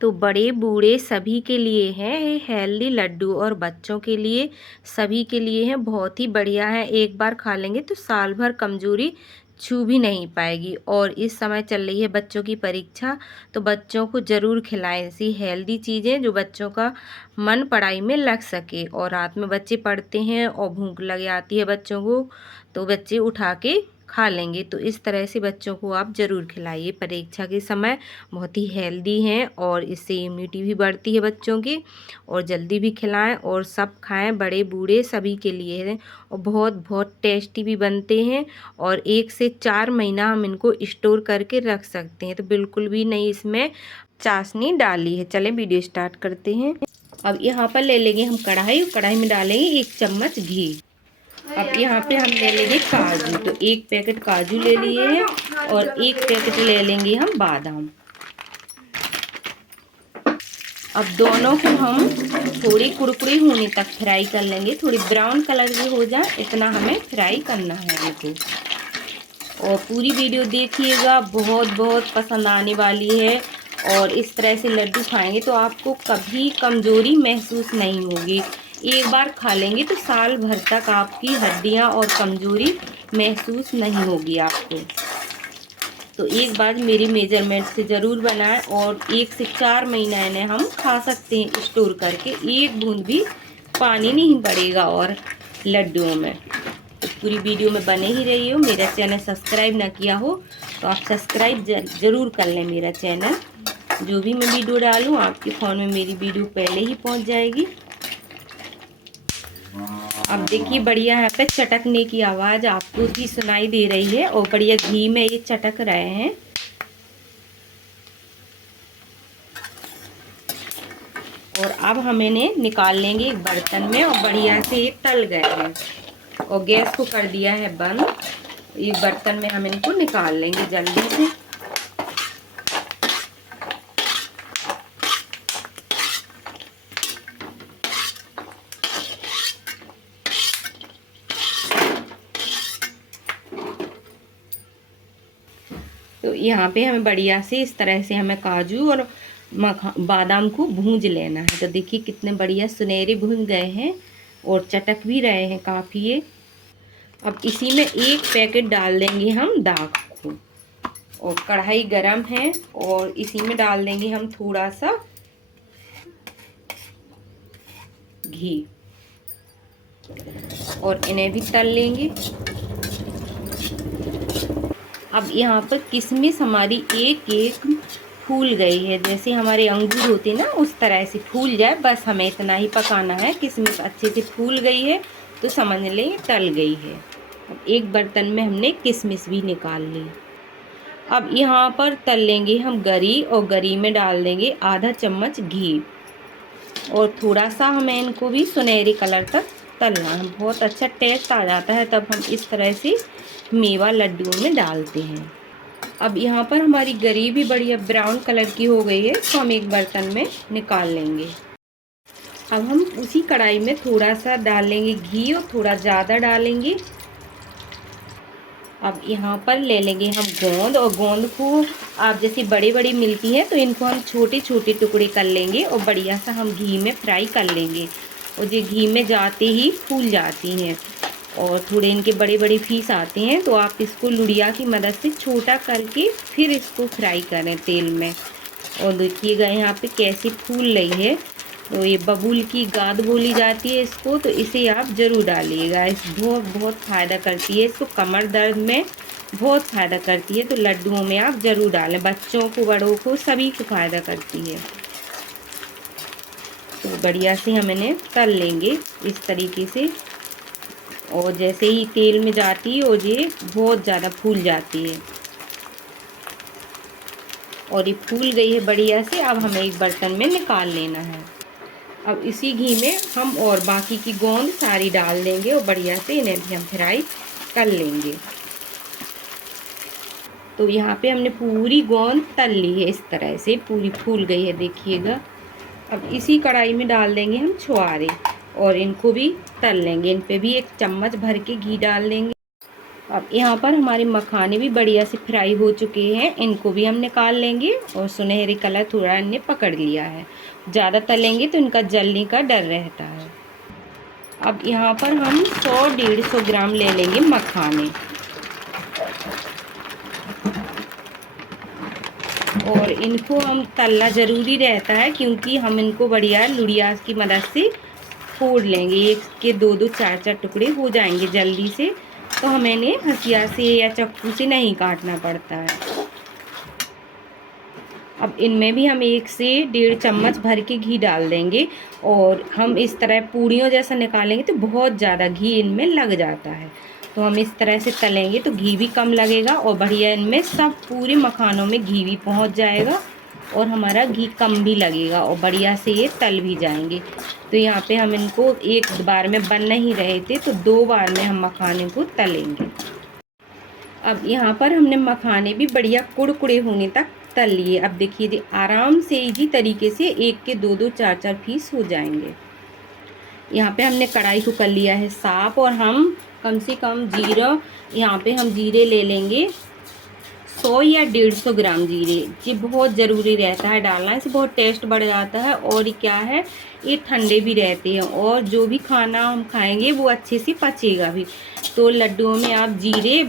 तो बड़े बूढ़े सभी के लिए हैं ये हेल्दी लड्डू, और बच्चों के लिए सभी के लिए हैं, बहुत ही बढ़िया है। एक बार खा लेंगे तो साल भर कमजोरी छू भी नहीं पाएगी। और इस समय चल रही है बच्चों की परीक्षा, तो बच्चों को ज़रूर खिलाएं ऐसी हेल्दी चीज़ें जो बच्चों का मन पढ़ाई में लग सके। और रात में बच्चे पढ़ते हैं और भूख लग आती है बच्चों को, तो बच्चे उठा के खा लेंगे। तो इस तरह से बच्चों को आप ज़रूर खिलाइए परीक्षा के समय। बहुत ही हेल्दी हैं और इससे इम्यूनिटी भी बढ़ती है बच्चों की। और जल्दी भी खिलाएं और सब खाएं, बड़े बूढ़े सभी के लिए हैं। और बहुत बहुत टेस्टी भी बनते हैं। और 1 से 4 महीना हम इनको स्टोर करके रख सकते हैं। तो बिल्कुल भी नहीं इसमें चाशनी डाली है। चलें वीडियो स्टार्ट करते हैं। अब यहाँ पर ले लेंगे हम कढ़ाई, कढ़ाई में डालेंगे 1 चम्मच घी। अब यहाँ पे हम ले लेंगे काजू, तो 1 पैकेट काजू ले लिए हैं और 1 पैकेट ले लेंगे हम बादाम। अब दोनों को हम थोड़ी कुरकुरी होने तक फ्राई कर लेंगे, थोड़ी ब्राउन कलर की हो जाए इतना हमें फ्राई करना है इनको। और पूरी वीडियो देखिएगा, बहुत बहुत पसंद आने वाली है। और इस तरह से लड्डू खाएंगे तो आपको कभी कमज़ोरी महसूस नहीं होगी। एक बार खा लेंगे तो साल भर तक आपकी हड्डियां और कमज़ोरी महसूस नहीं होगी आपको। तो एक बार मेरी मेजरमेंट से ज़रूर बनाएं। और 1 से 4 महीना इन्हें हम खा सकते हैं स्टोर करके, एक बूंद भी पानी नहीं पड़ेगा और लड्डुओं में। तो पूरी वीडियो में बने ही रही हो। मेरा चैनल सब्सक्राइब ना किया हो तो आप सब्सक्राइब ज़रूर कर लें मेरा चैनल। जो भी मैं वीडियो डालूँ आपके फ़ोन में मेरी वीडियो पहले ही पहुंच जाएगी। अब देखिए बढ़िया यहाँ पे चटकने की आवाज़ आपको भी सुनाई दे रही है और बढ़िया घी में ये चटक रहे हैं। और अब हम इन्हें निकाल लेंगे एक बर्तन में और बढ़िया से ये तल गए हैं और गैस को कर दिया है बंद। एक बर्तन में हम इनको निकाल लेंगे जल्दी से। तो यहाँ पे हमें बढ़िया से इस तरह से हमें काजू और बादाम को भूंज लेना है। तो देखिए कितने बढ़िया सुनहरे भून गए हैं और चटक भी रहे हैं काफ़ी ये। अब इसी में 1 पैकेट डाल देंगे हम दाग को। और कढ़ाई गरम है और इसी में डाल देंगे हम थोड़ा सा घी और इन्हें भी तल लेंगे। अब यहाँ पर किशमिश हमारी एक एक फूल गई है, जैसे हमारे अंगूर होते हैं ना उस तरह से फूल जाए, बस हमें इतना ही पकाना है। किशमिश अच्छे से फूल गई है तो समझ लें तल गई है। अब एक बर्तन में हमने किशमिश भी निकाल ली। अब यहाँ पर तल लेंगे हम गरी और गरी में डाल देंगे आधा चम्मच घी और थोड़ा सा हमें इनको भी सुनहरे कलर तक तलना है। बहुत अच्छा टेस्ट आ जाता है तब हम इस तरह से मेवा लड्डुओं में डालते हैं। अब यहाँ पर हमारी गरी भी बढ़िया ब्राउन कलर की हो गई है तो हम एक बर्तन में निकाल लेंगे। अब हम उसी कढ़ाई में थोड़ा सा डालेंगे घी और थोड़ा ज़्यादा डालेंगे। अब यहाँ पर ले लेंगे हम गोंद, और गोंद को आप जैसे बड़ी बड़ी मिलती हैं तो इनको हम छोटे छोटे टुकड़े कर लेंगे और बढ़िया सा हम घी में फ्राई कर लेंगे। और ये घी में जाते ही फूल जाती हैं और थोड़े इनके बड़े बड़े पीस आते हैं, तो आप इसको लुड़िया की मदद से छोटा करके फिर इसको फ्राई करें तेल में। और देखिएगा यहाँ पे कैसे फूल रही है। तो ये बबूल की गाद बोली जाती है इसको, तो इसे आप ज़रूर डालिएगा। इस बहुत बहुत फ़ायदा करती है, इसको कमर दर्द में बहुत फ़ायदा करती है। तो लड्डुओं में आप ज़रूर डालें, बच्चों को बड़ों को सभी को फ़ायदा करती है। तो बढ़िया से हम इन्हें तल लेंगे इस तरीके से। और जैसे ही तेल में जाती है और ये बहुत ज़्यादा फूल जाती है और ये फूल गई है बढ़िया से। अब हमें एक बर्तन में निकाल लेना है। अब इसी घी में हम और बाकी की गोंद सारी डाल देंगे और बढ़िया से इन्हें भी हम फ्राई कर लेंगे। तो यहाँ पे हमने पूरी गोंद तल ली है, इस तरह से पूरी फूल गई है देखिएगा। अब इसी कढ़ाई में डाल देंगे हम छुआरे और इनको भी तल लेंगे। इन पे भी 1 चम्मच भर के घी डाल देंगे। अब यहाँ पर हमारे मखाने भी बढ़िया से फ्राई हो चुके हैं, इनको भी हम निकाल लेंगे। और सुनहरी कलर थोड़ा इन्हें पकड़ लिया है, ज़्यादा तलेंगे तो इनका जलने का डर रहता है। अब यहाँ पर हम 100-150 ग्राम ले लेंगे मखाने, और इनको हम तलना ज़रूरी रहता है क्योंकि हम इनको बढ़िया लुड़िया की मदद से फोड़ लेंगे। एक के 2-2 4-4 टुकड़े हो जाएंगे जल्दी से, तो हमें इन्हें हसिया से या चाकू से नहीं काटना पड़ता है। अब इनमें भी हम 1 से 1.5 चम्मच भर के घी डाल देंगे, और हम इस तरह पूड़ियों जैसा निकालेंगे तो बहुत ज़्यादा घी इनमें लग जाता है। तो हम इस तरह से तलेंगे तो घी भी कम लगेगा और बढ़िया इनमें सब पूरे मखानों में घी भी पहुंच जाएगा और हमारा घी कम भी लगेगा और बढ़िया से ये तल भी जाएंगे। तो यहाँ पे हम इनको एक बार में बन नहीं रहे थे, तो 2 बार में हम मखाने को तलेंगे। अब यहाँ पर हमने मखाने भी बढ़िया कुड़कुड़े होने तक तल लिए। अब देखिए जी, आराम से इजी तरीके से 1 के 2-2 4-4 पीस हो जाएंगे। यहाँ पे हमने कढ़ाई को कर लिया है साफ, और हम कम से कम जीरा, यहाँ पे हम जीरे ले लेंगे 100 या 150 ग्राम जीरे। ये बहुत ज़रूरी रहता है डालना, इससे बहुत टेस्ट बढ़ जाता है। और क्या है, ये ठंडे भी रहते हैं और जो भी खाना हम खाएंगे वो अच्छे से पचेगा भी। तो लड्डुओं में आप जीरे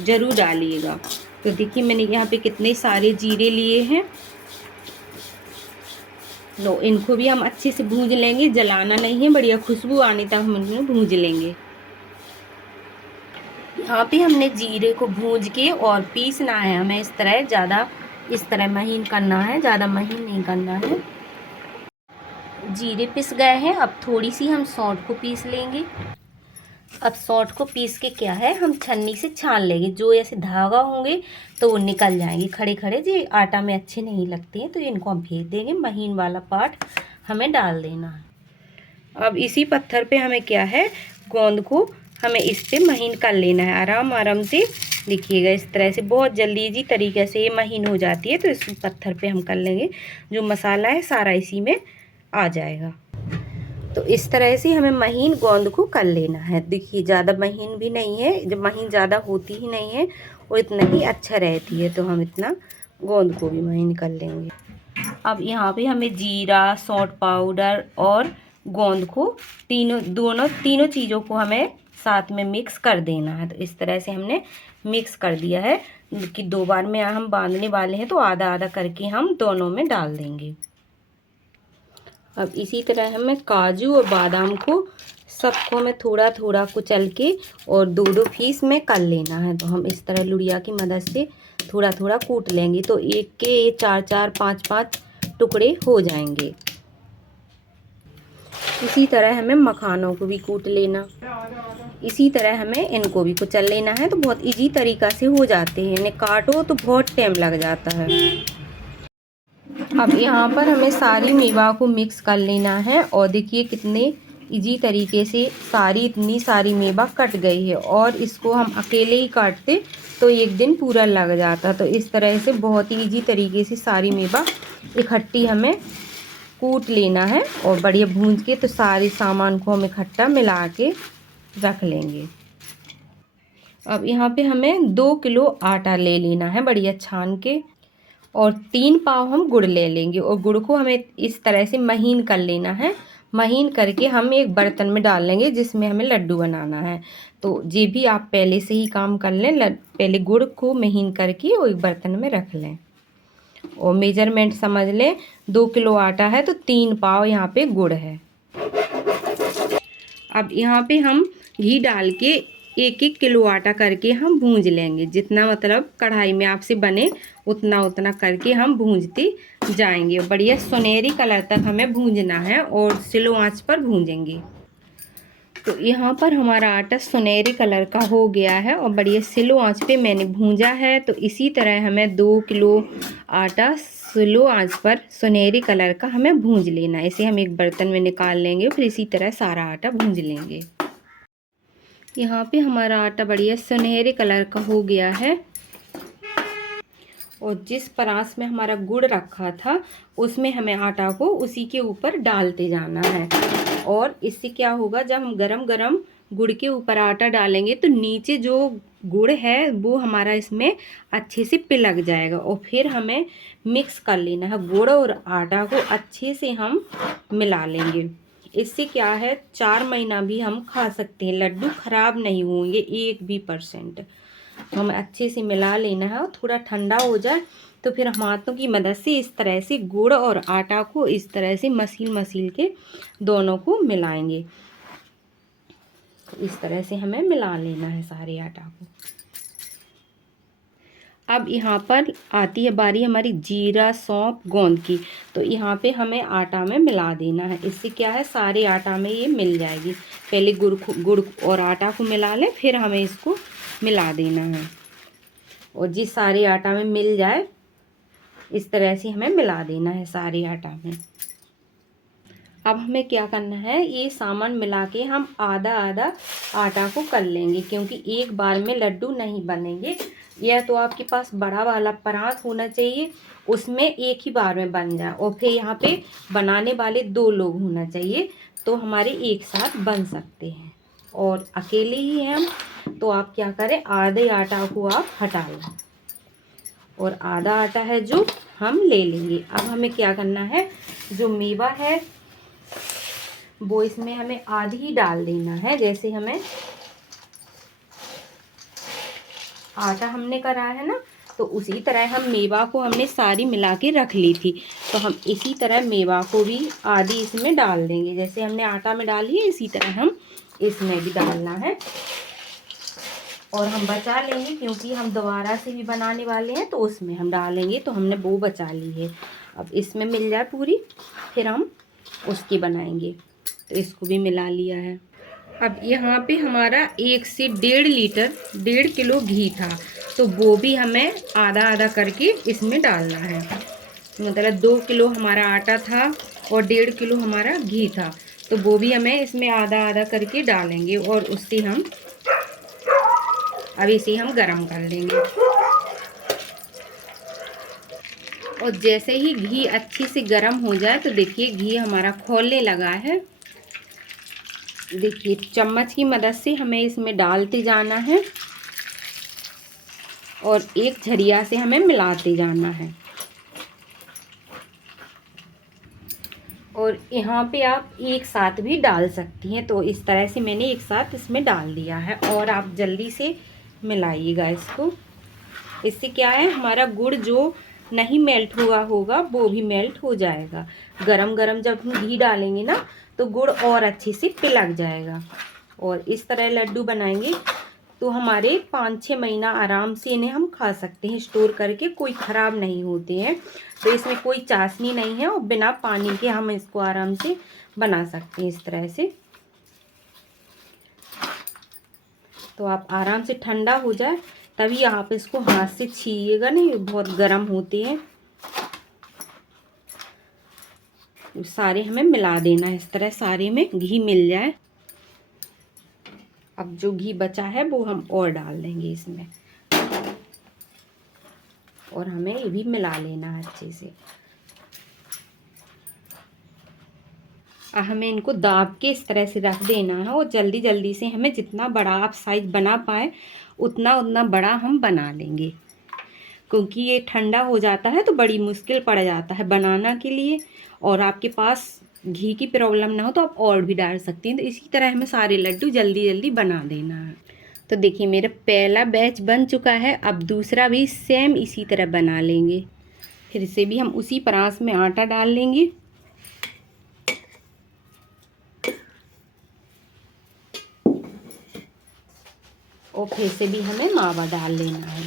ज़रूर डालिएगा। तो देखिए मैंने यहाँ पे कितने सारे जीरे लिए हैं। लो, इनको भी हम अच्छे से भूंज लेंगे, जलाना नहीं है, बढ़िया खुशबू आने तक हम इनको भूंज लेंगे। यहाँ पे हमने जीरे को भूंज के और पीसना है हमें इस तरह, ज़्यादा इस तरह महीन करना है, ज़्यादा महीन नहीं करना है। जीरे पिस गए हैं, अब थोड़ी सी हम सौंठ को पीस लेंगे। अब सौंठ को पीस के क्या है, हम छन्नी से छान लेंगे। जो ऐसे धागा होंगे तो वो निकल जाएंगे, खड़े खड़े जी आटा में अच्छे नहीं लगते हैं, तो इनको हम फेंक देंगे। महीन वाला पार्ट हमें डाल देना है। अब इसी पत्थर पे हमें क्या है, गोंद को हमें इस पे महीन कर लेना है आराम आराम से। देखिएगा इस तरह से बहुत जल्दी इजी तरीके से ये महीन हो जाती है। तो इस पत्थर पे हम कर लेंगे, जो मसाला है सारा इसी में आ जाएगा। तो इस तरह से हमें महीन गोंद को कर लेना है। देखिए ज़्यादा महीन भी नहीं है, जब महीन ज़्यादा होती ही नहीं है और इतना ही अच्छा रहती है, तो हम इतना गोंद को भी महीन कर लेंगे। अब यहाँ पे हमें जीरा, सौंठ पाउडर और गोंद को तीनों चीज़ों को हमें साथ में मिक्स कर देना है। तो इस तरह से हमने मिक्स कर दिया है कि 2 बार में हम बांधने वाले हैं, तो आधा आधा करके हम दोनों में डाल देंगे। अब इसी तरह हमें काजू और बादाम को सबको हमें थोड़ा थोड़ा कुचल के और 2-2 पीस में कर लेना है। तो हम इस तरह लुड़िया की मदद से थोड़ा थोड़ा कूट लेंगे, तो 1 के 4-4 5-5 टुकड़े हो जाएंगे। इसी तरह हमें मखानों को भी कूट लेना, इसी तरह हमें इनको भी कुचल लेना है। तो बहुत इजी तरीक़ा से हो जाते हैं, इन्हें काटो तो बहुत टाइम लग जाता है। अब यहाँ पर हमें सारी मेवा को मिक्स कर लेना है, और देखिए कितने इजी तरीके से इतनी सारी मेवा कट गई है। और इसको हम अकेले ही काटते तो 1 दिन पूरा लग जाता। तो इस तरह से बहुत ही इजी तरीके से सारी मेवा इकट्ठी हमें कूट लेना है और बढ़िया भूंज के, तो सारे सामान को हम इकट्ठा मिला के रख लेंगे। अब यहाँ पे हमें 2 किलो आटा ले लेना है बढ़िया छान के, और 3 पाव हम गुड़ ले लेंगे। और गुड़ को हमें इस तरह से महीन कर लेना है। महीन करके हम एक बर्तन में डाल लेंगे जिसमें हमें लड्डू बनाना है। तो ये भी आप पहले से ही काम कर लें, पहले गुड़ को महीन करके और एक बर्तन में रख लें। और मेजरमेंट समझ लें, 2 किलो आटा है तो 3 पाव यहाँ पे गुड़ है। अब यहाँ पे हम घी डाल के 1-1 किलो आटा करके हम भूंज लेंगे। जितना मतलब कढ़ाई में आपसे बने उतना करके हम भूंजते जाएंगे। बढ़िया सुनहरी कलर तक हमें भूंजना है और स्लो आंच पर भूंजेंगे। तो यहाँ पर हमारा आटा सुनहरी कलर का हो गया है और बढ़िया स्लो आंच पे मैंने भूंजा है। तो इसी तरह हमें 2 किलो आटा स्लो आंच पर सुनहरी कलर का हमें भूंज लेना है। इसे हम एक बर्तन में निकाल लेंगे, फिर इसी तरह सारा आटा भूंज लेंगे। यहाँ पे हमारा आटा बढ़िया सुनहरे कलर का हो गया है, और जिस परास में हमारा गुड़ रखा था उसमें हमें आटा को उसी के ऊपर डालते जाना है। और इससे क्या होगा, जब हम गरम गरम गुड़ के ऊपर आटा डालेंगे तो नीचे जो गुड़ है वो हमारा इसमें अच्छे से पिलक जाएगा। और फिर हमें मिक्स कर लेना है, गुड़ और आटा को अच्छे से हम मिला लेंगे। इससे क्या है 4 महीना भी हम खा सकते हैं, लड्डू खराब नहीं होंगे 1% भी। तो हमें अच्छे से मिला लेना है और थोड़ा ठंडा हो जाए तो फिर हम हाथों की मदद से इस तरह से गुड़ और आटा को इस तरह से मसील के दोनों को मिलाएंगे। इस तरह से हमें मिला लेना है सारे आटा को। अब यहाँ पर आती है बारी हमारी जीरा सौंफ गोंद की। तो यहाँ पे हमें आटा में मिला देना है। इससे क्या है सारे आटा में ये मिल जाएगी। पहले गुड़ और आटा को मिला लें, फिर हमें इसको मिला देना है। और जिस सारे आटा में मिल जाए इस तरह से हमें मिला देना है सारे आटा में। अब हमें क्या करना है, ये सामान मिला के हम आधा आधा आटा को कर लेंगे, क्योंकि एक बार में लड्डू नहीं बनेंगे। या तो आपके पास बड़ा वाला परात होना चाहिए, उसमें एक ही बार में बन जाए। और फिर यहाँ पे बनाने वाले 2 लोग होना चाहिए, तो हमारे एक साथ बन सकते हैं। और अकेले ही हैं हम, तो आप क्या करें, आधे आटा को आप हटा लें और आधा आटा है जो हम ले लेंगे। अब हमें क्या करना है, जो मेवा है वो इसमें हमें आधी ही डाल देना है। जैसे हमें आटा हमने करा है ना, तो उसी तरह हम मेवा को हमने सारी मिला के रख ली थी, तो हम इसी तरह मेवा को भी आधी इसमें डाल देंगे। जैसे हमने आटा में डाली है इसी तरह हम इसमें भी डालना है। और हम बचा लेंगे, क्योंकि हम दोबारा से भी बनाने वाले हैं तो उसमें हम डालेंगे, तो हमने वो बचा ली है। अब इसमें मिल जाए पूरी, फिर हम उसकी बनाएंगे। तो इसको भी मिला लिया है। अब यहाँ पे हमारा 1 से 1.5 लीटर 1.5 किलो घी था, तो वो भी हमें आधा आधा करके इसमें डालना है। मतलब 2 किलो हमारा आटा था और 1.5 किलो हमारा घी था, तो वो भी हमें इसमें आधा आधा करके डालेंगे। और उससे हम अब इसे हम गरम कर लेंगे। और जैसे ही घी अच्छे से गरम हो जाए तो देखिए घी हमारा खौलने लगा है। देखिए चम्मच की मदद से हमें इसमें डालते जाना है और एक झरिया से हमें मिलाते जाना है। और यहाँ पे आप एक साथ भी डाल सकती हैं, तो इस तरह से मैंने एक साथ इसमें डाल दिया है। और आप जल्दी से मिलाइएगा इसको। इससे क्या है, हमारा गुड़ जो नहीं मेल्ट हुआ होगा वो भी मेल्ट हो जाएगा। गरम गरम जब हम घी डालेंगे ना तो गुड़ और अच्छे से पिलक जाएगा। और इस तरह लड्डू बनाएंगे तो हमारे 5-6 महीना आराम से इन्हें हम खा सकते हैं स्टोर करके, कोई ख़राब नहीं होते हैं। तो इसमें कोई चाशनी नहीं है और बिना पानी के हम इसको आराम से बना सकते हैं इस तरह से। तो आप आराम से ठंडा हो जाए तभी आप इसको हाथ से छीलिएगा नहीं, बहुत गर्म होते हैं। सारे हमें मिला देना है इस तरह, सारे में घी मिल जाए। अब जो घी बचा है वो हम और डाल देंगे इसमें, और हमें ये भी मिला लेना है अच्छे से। अब हमें इनको दाब के इस तरह से रख देना है और जल्दी जल्दी से हमें जितना बड़ा आप साइज बना पाए उतना बड़ा हम बना लेंगे, क्योंकि ये ठंडा हो जाता है तो बड़ी मुश्किल पड़ जाता है बनाना के लिए। और आपके पास घी की प्रॉब्लम ना हो तो आप और भी डाल सकती हैं। तो इसी तरह हमें सारे लड्डू जल्दी जल्दी बना देना है। तो देखिए मेरा पहला बैच बन चुका है, अब दूसरा भी सेम इसी तरह बना लेंगे। फिर से भी हम उसी परास में आटा डाल लेंगे और फिर से भी हमें मावा डाल लेना है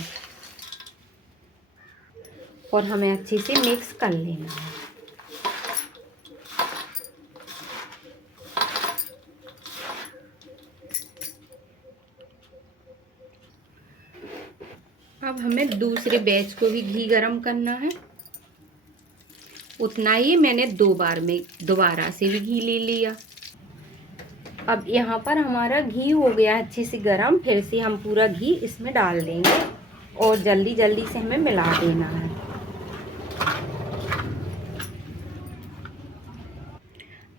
और हमें अच्छे से मिक्स कर लेना है। अब हमें दूसरे बैच को भी घी गरम करना है। उतना ही मैंने 2 बार में दोबारा से भी घी ले लिया। अब यहाँ पर हमारा घी हो गया अच्छे से गरम। फिर से हम पूरा घी इसमें डाल देंगे और जल्दी जल्दी से हमें मिला देना है।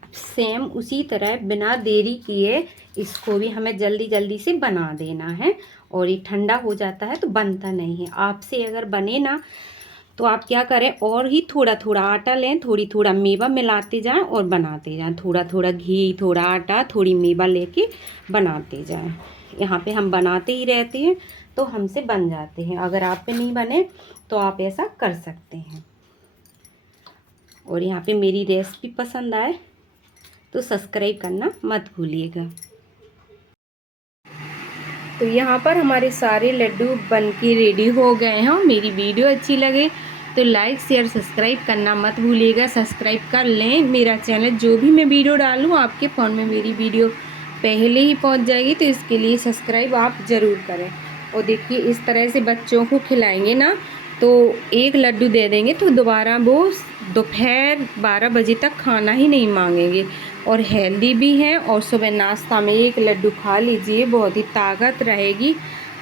अब सेम उसी तरह बिना देरी किए इसको भी हमें जल्दी जल्दी से बना देना है, और ये ठंडा हो जाता है तो बनता नहीं है। आपसे अगर बने ना तो आप क्या करें, और ही थोड़ा थोड़ा आटा लें, थोड़ी थोड़ा मेवा मिलाते जाएं और बनाते जाएं, थोड़ा थोड़ा घी, थोड़ा आटा, थोड़ी मेवा लेके बनाते जाएं। यहाँ पे हम बनाते ही रहते हैं तो हमसे बन जाते हैं। अगर आप पे नहीं बने तो आप ऐसा कर सकते हैं। और यहाँ पे मेरी रेसिपी पसंद आए तो सब्सक्राइब करना मत भूलिएगा। तो यहाँ पर हमारे सारे लड्डू बन के रेडी हो गए हैं। मेरी वीडियो अच्छी लगे तो लाइक शेयर सब्सक्राइब करना मत भूलिएगा। सब्सक्राइब कर लें मेरा चैनल, जो भी मैं वीडियो डालूँ आपके फ़ोन में मेरी वीडियो पहले ही पहुँच जाएगी, तो इसके लिए सब्सक्राइब आप ज़रूर करें। और देखिए इस तरह से बच्चों को खिलाएंगे ना तो एक लड्डू दे देंगे तो दोबारा वो दोपहर 12 बजे तक खाना ही नहीं मांगेंगे। और हेल्दी भी हैं, और सुबह नाश्ता में एक लड्डू खा लीजिए, बहुत ही ताकत रहेगी।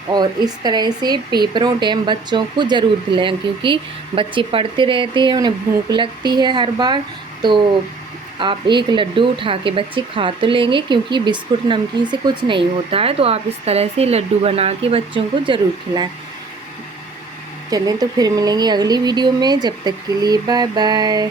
और इस तरह से पेपरों टाइम बच्चों को ज़रूर खिलाएं, क्योंकि बच्चे पढ़ते रहते हैं, उन्हें भूख लगती है हर बार। तो आप एक लड्डू उठा के बच्चे खा तो लेंगे, क्योंकि बिस्कुट नमकीन से कुछ नहीं होता है। तो आप इस तरह से लड्डू बना के बच्चों को ज़रूर खिलाएं। चलें तो फिर मिलेंगे अगली वीडियो में, जब तक के लिए बाय बाय।